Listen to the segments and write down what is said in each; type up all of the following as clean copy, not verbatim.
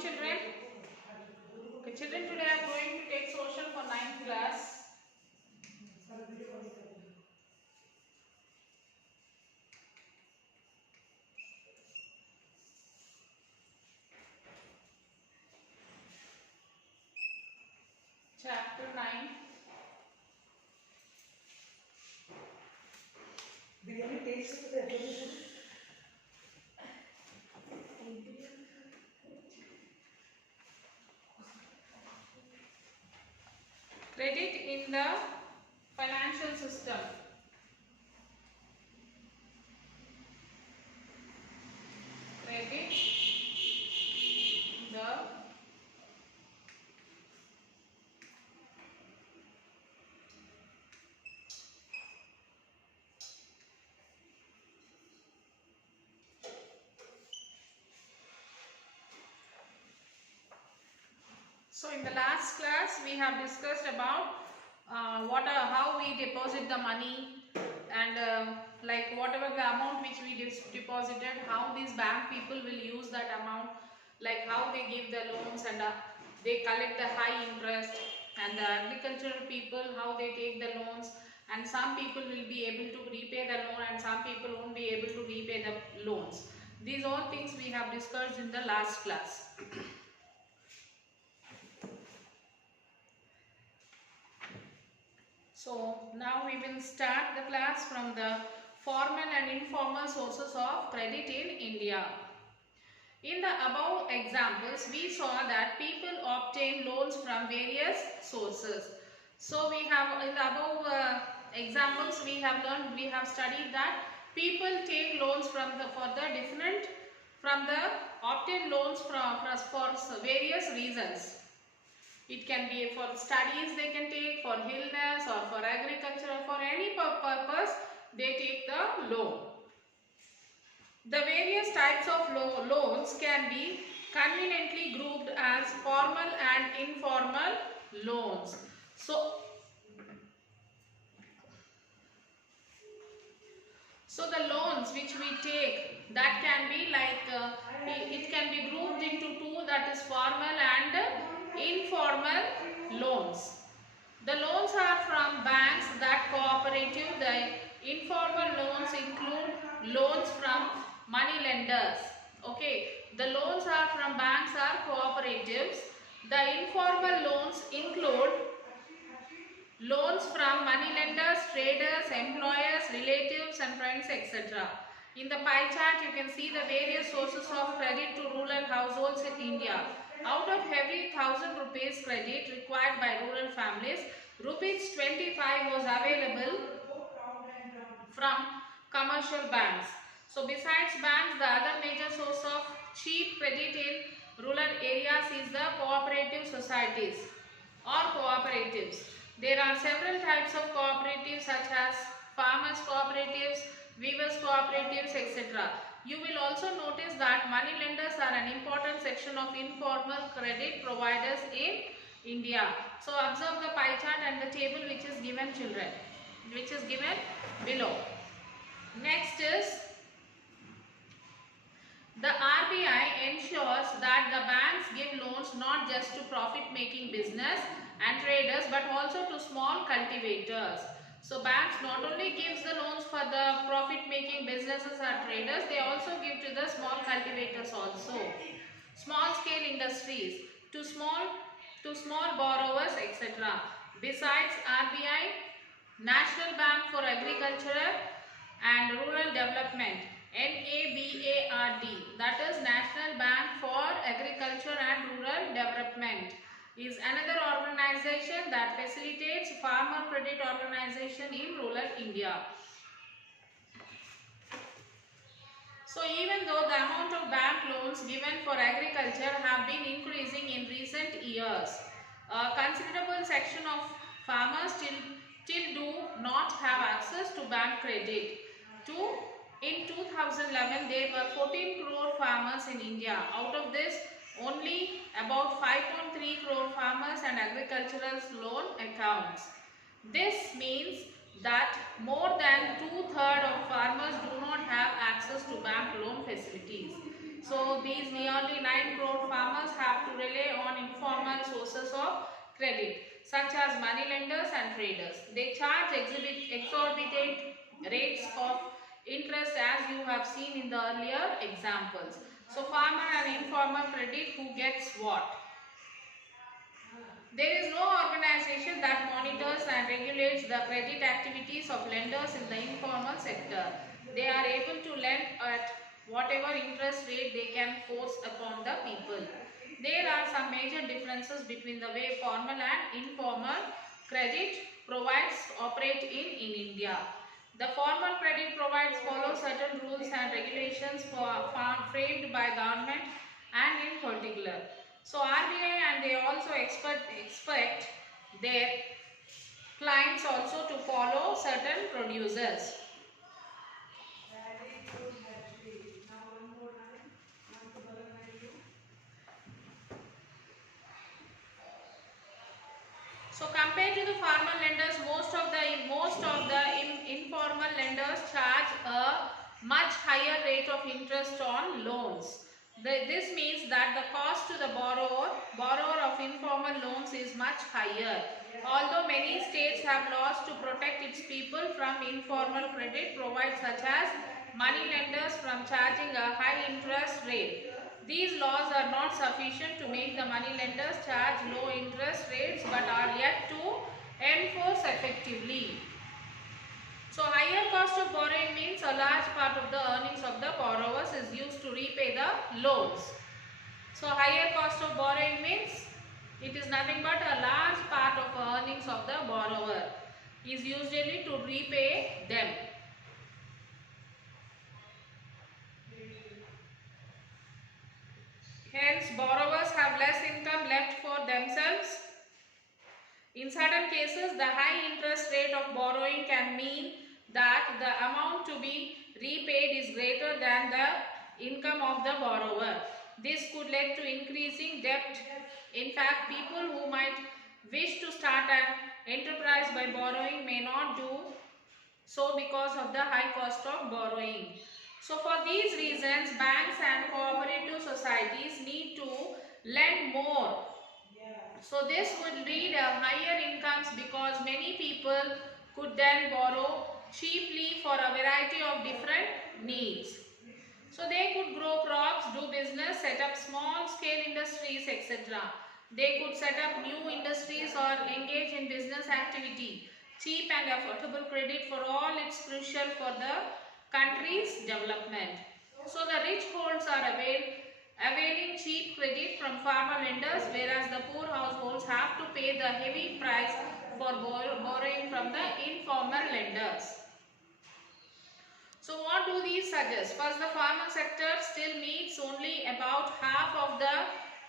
children. Okay, children, today I am going to take social for 9th class. Chapter 9. Credit in the financial system. Credit the So in the last class we have discussed about how we deposit the money and like whatever the amount which we deposited, how these bank people will use that amount, like how they give the loans and they collect the high interest, and the agricultural people how they take the loans, and some people will be able to repay the loan and some people won't be able to repay the loans. These all things we have discussed in the last class. So now we will start the class from the formal and informal sources of credit in India. In the above examples, we saw that people obtain loans from various sources. So we have in the above examples we have learned, we have studied that people take loans from the obtain loans for various reasons. It can be for studies they can take, for illness or for agriculture, or for any purpose they take the loan. The various types of loans can be conveniently grouped as formal and informal loans. So the loans which we take, that can be like it can be grouped into two, that is formal and informal loans. The loans are from banks, that cooperative. The informal loans include loans from money lenders. Okay, the loans are from banks are cooperatives. The informal loans include loans from money lenders, traders, employers, relatives and friends, etc. In the pie chart, you can see the various sources of credit to rural households in India. Out of every 1000 rupees credit required by rural families, rupees 25 was available from commercial banks. So besides banks, the other major source of cheap credit in rural areas is the cooperative societies or cooperatives. There are several types of cooperatives such as farmers cooperatives, weavers cooperatives, etc. You will also notice that money lenders are an important section of informal credit providers in India. So observe the pie chart and the table which is given, children, which is given below. Next is the RBI ensures that the banks give loans not just to profit-making business and traders but also to small cultivators. So banks not only gives the loans for the profit-making businesses or traders, they also give to the small cultivators also. Small-scale industries, to small borrowers, etc. Besides RBI, National Bank for Agriculture and Rural Development, NABARD, that is National Bank for Agriculture and Rural Development, is another organization that facilitates farmer credit organization in rural India. So even though the amount of bank loans given for agriculture have been increasing in recent years, a considerable section of farmers still do not have access to bank credit. In 2011, there were 14 crore farmers in India. Out of this, only about 5.3 crore farmers and agricultural loan accounts. This means that more than 2/3 of farmers do not have access to bank loan facilities. So these nearly 9 crore farmers have to rely on informal sources of credit such as money lenders and traders. They charge exorbitant rates of interest as you have seen in the earlier examples. So farmer and informal credit, who gets what? There is no organization that monitors and regulates the credit activities of lenders in the informal sector. They are able to lend at whatever interest rate they can force upon the people. There are some major differences between the way formal and informal credit provides operate in India. The formal credit provides follow certain rules and regulations framed by government and in particular. So RBI and they also expect their clients also to follow certain producers. So compared to the formal lenders, most of the informal lenders charge a much higher rate of interest on loans. This means that the cost to the borrower of informal loans is much higher. Although many states have laws to protect its people from informal credit provided, such as money lenders from charging a high interest rate. These laws are not sufficient to make the money lenders charge low interest rates but are yet to enforce effectively. So higher cost of borrowing means a large part of the earnings of the borrowers is used to repay the loans. So higher cost of borrowing means it is nothing but a large part of earnings of the borrower is usually to repay them. Hence, borrowers have less income left for themselves. In certain cases, the high interest rate of borrowing can mean that the amount to be repaid is greater than the income of the borrower. This could lead to increasing debt. In fact, people who might wish to start an enterprise by borrowing may not do so because of the high cost of borrowing. So for these reasons, banks and cooperative societies need to lend more. So this would lead a higher incomes because many people could then borrow cheaply for a variety of different needs. So they could grow crops, do business, set up small scale industries, etc. They could set up new industries or engage in business activity. Cheap and affordable credit for all is crucial for the country's development. So the rich households are availing cheap credit from farmer lenders, whereas the poor households have to pay the heavy price for borrowing from the informal lenders. So what do these suggest? First, the farmer sector still meets only about half of the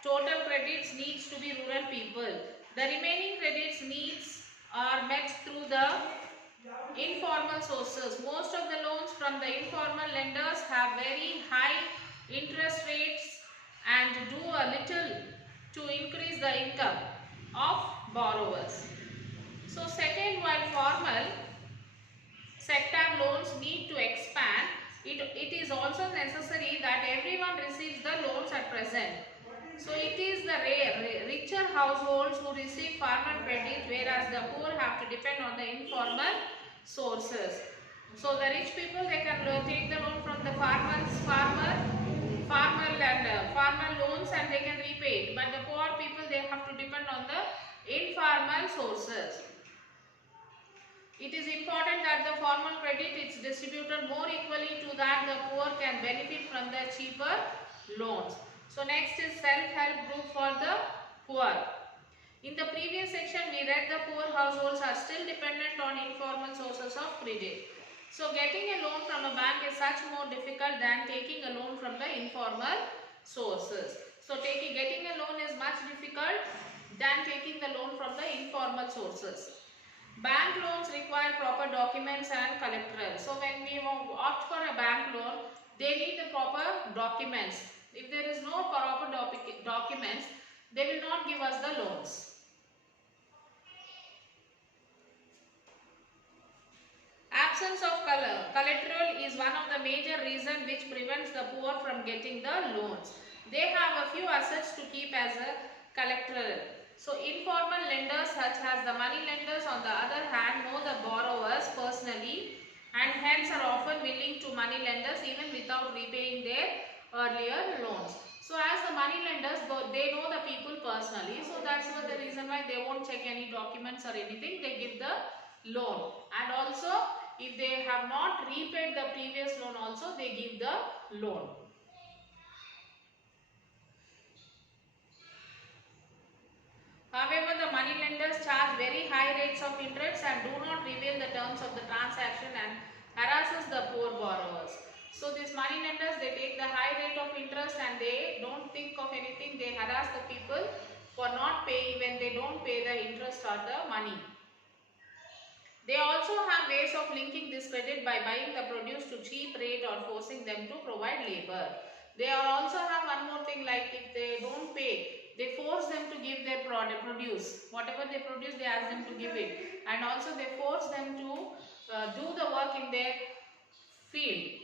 total credits needs to be rural people. The remaining credits needs are met through the informal sources. Most of the loans from the informal lenders have very high interest rates and do a little to increase the income of borrowers. So second, while formal sector loans need to expand, it is also necessary that everyone receives the loans at present. So it is the richer households who receive farmer credit, whereas the poor have to depend on the informal sources. So the rich people, they can take the loan from the farmer loans and they can repay it. But the poor people, they have to depend on the informal sources. It is important that the formal credit is distributed more equally to that the poor can benefit from the cheaper loans. So next is self-help group for the poor. In the previous section, we read the poor households are still dependent on informal sources of credit. So getting a loan from a bank is much more difficult than taking a loan from the informal sources. So getting a loan is much difficult than taking the loan from the informal sources. Bank loans require proper documents and collateral. So when we opt for a bank loan, they need the proper documents. If there is no proper documents, they will not give us the loans. Absence of collateral is one of the major reasons which prevents the poor from getting the loans. They have a few assets to keep as a collateral. So informal lenders such as the money lenders on the other hand know the borrowers personally and hence are often willing to money lenders even without repaying their earlier loans. So as the money lenders, they know the people personally, so that's the reason why they won't check any documents or anything, they give the loan. And also if they have not repaid the previous loan also, they give the loan. However, the money lenders charge very high rates of interest and do not reveal the terms of the transaction and harasses the poor borrowers. So these money lenders, they take the high rate of interest and they don't think of anything. They harass the people for not paying when they don't pay the interest or the money. They also have ways of linking this credit by buying the produce to cheap rate or forcing them to provide labor. They also have one more thing, like if they don't pay, they force them to give their produce. Whatever they produce, they ask them to give it. And also they force them to do the work in their field.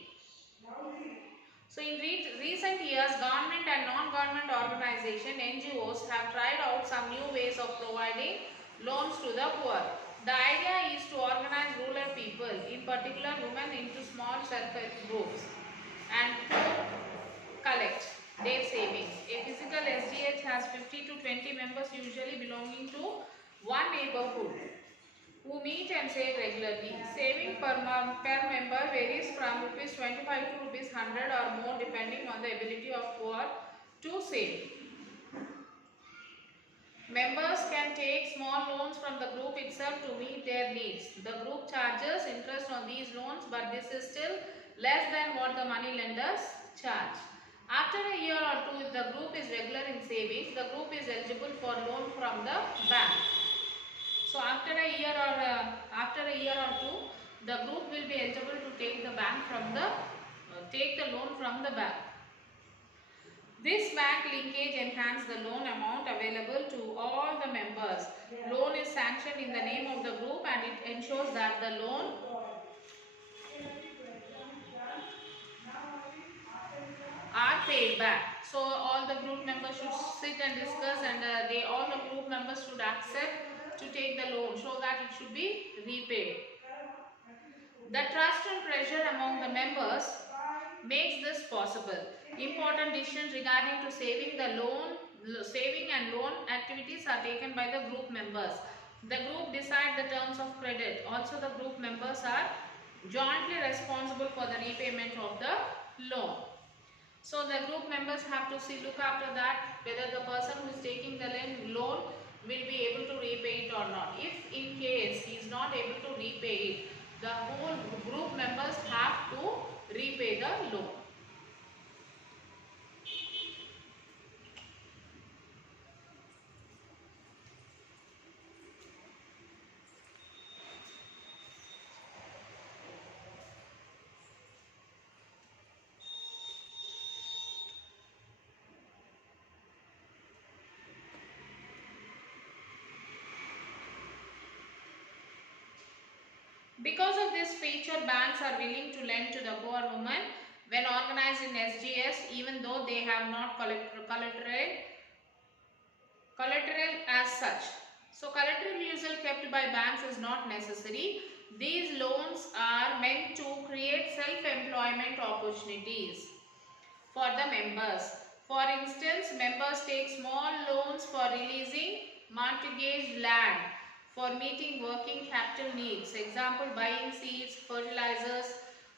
So in recent years, government and non-government organizations, NGOs, have tried out some new ways of providing loans to the poor. The idea is to organize rural people, in particular women, into small self-help groups and to collect their savings. A physical SGH has 50 to 20 members usually belonging to one neighborhood who meet and save regularly. Saving per member varies from rupees 25 to rupees 100 or more depending on the ability of poor to save. Members can take small loans from the group itself to meet their needs. The group charges interest on these loans, but this is still less than what the money lenders charge. After a year or two, if the group is regular in savings, the group is eligible for loan from the bank. So after a year or two, the group will be eligible to take the loan from the bank. This bank linkage enhances the loan amount available to all the members. Loan is sanctioned in the name of the group and it ensures that the loan are paid back. So all the group members should sit and discuss, and all the group members should accept to take the loan so that it should be repaid. The trust and pressure among the members makes this possible. Important decisions regarding to saving and loan activities are taken by the group members. The group decide the terms of credit. Also, the group members are jointly responsible for the repayment of the loan. So the group members have to look after that whether the person who is taking the loan will be able to repay it or not. If in case he is not able to repay it, the whole group members have to repay the loan. Because of this feature, banks are willing to lend to the poor woman when organized in SGS, even though they have not collateral as such. So collateral usually kept by banks is not necessary. These loans are meant to create self-employment opportunities for the members. For instance, members take small loans for releasing mortgaged land for meeting working capital needs. Example, buying seeds, fertilizers,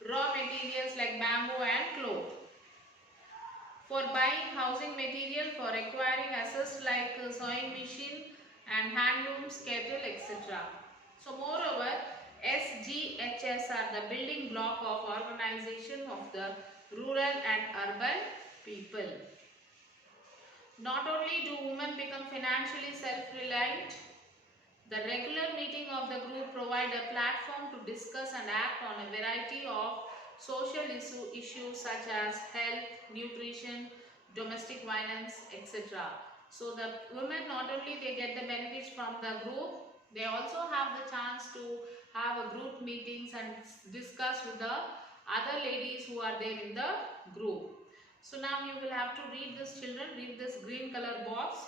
raw materials like bamboo and cloth. For buying housing material, for acquiring assets like sewing machine and handlooms, kettle, etc. So moreover, SGHS are the building block of organization of the rural and urban people. Not only do women become financially self-reliant, the regular meeting of the group provide a platform to discuss and act on a variety of social issues such as health, nutrition, domestic violence, etc. So the women, not only they get the benefits from the group, they also have the chance to have a group meetings and discuss with the other ladies who are there in the group. So now you will have to read this, children. Read this green color box.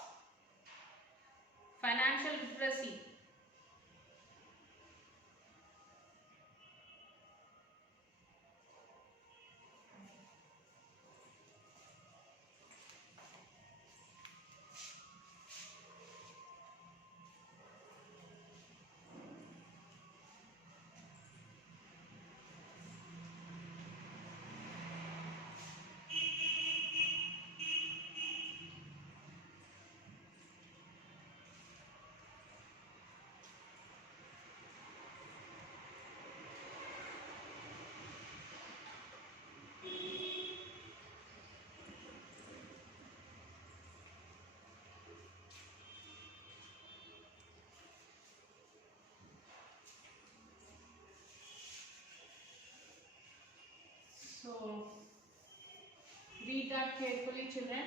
Financial literacy. So read that carefully, children.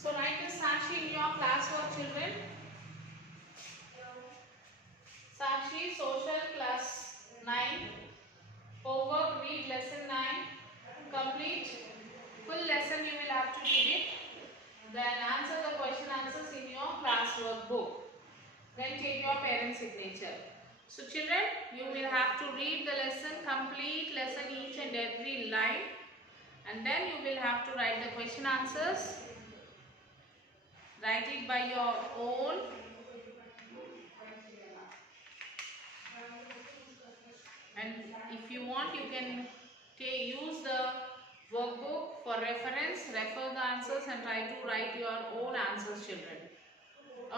So write this Sakshi in your classwork, children. Sakshi, social class 9. Homework, read lesson 9. Complete. Full lesson you will have to read it. Then answer the question answers in your classwork book. Then take your parent signature. So children, you will have to read the lesson, complete lesson each and every line. And then you will have to write the question answers. Write it by your own. And if you want, you can use the workbook for reference, refer the answers and try to write your own answers, children.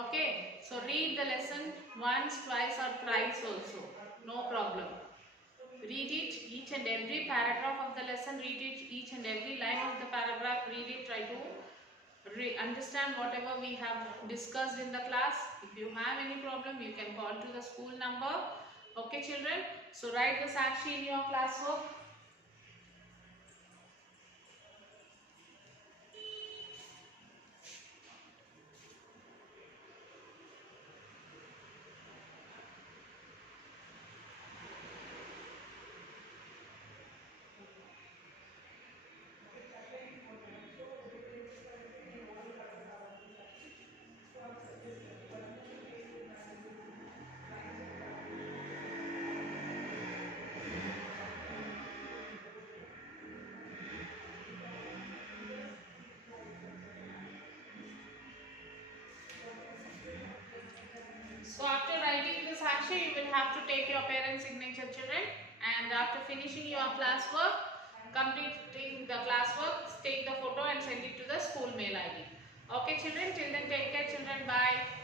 Okay, so read the lesson once, twice or thrice also, no problem. Read it, each and every paragraph of the lesson, read it, each and every line of the paragraph, read it, try to understand whatever we have discussed in the class. If you have any problem, you can call to the school number. Okay children, so write the Sakshi in your classwork. So after writing this Sakshi, you will have to take your parent signature, children, and after finishing your classwork, completing the classwork, take the photo and send it to the school mail ID. Okay children, till then take care children, bye.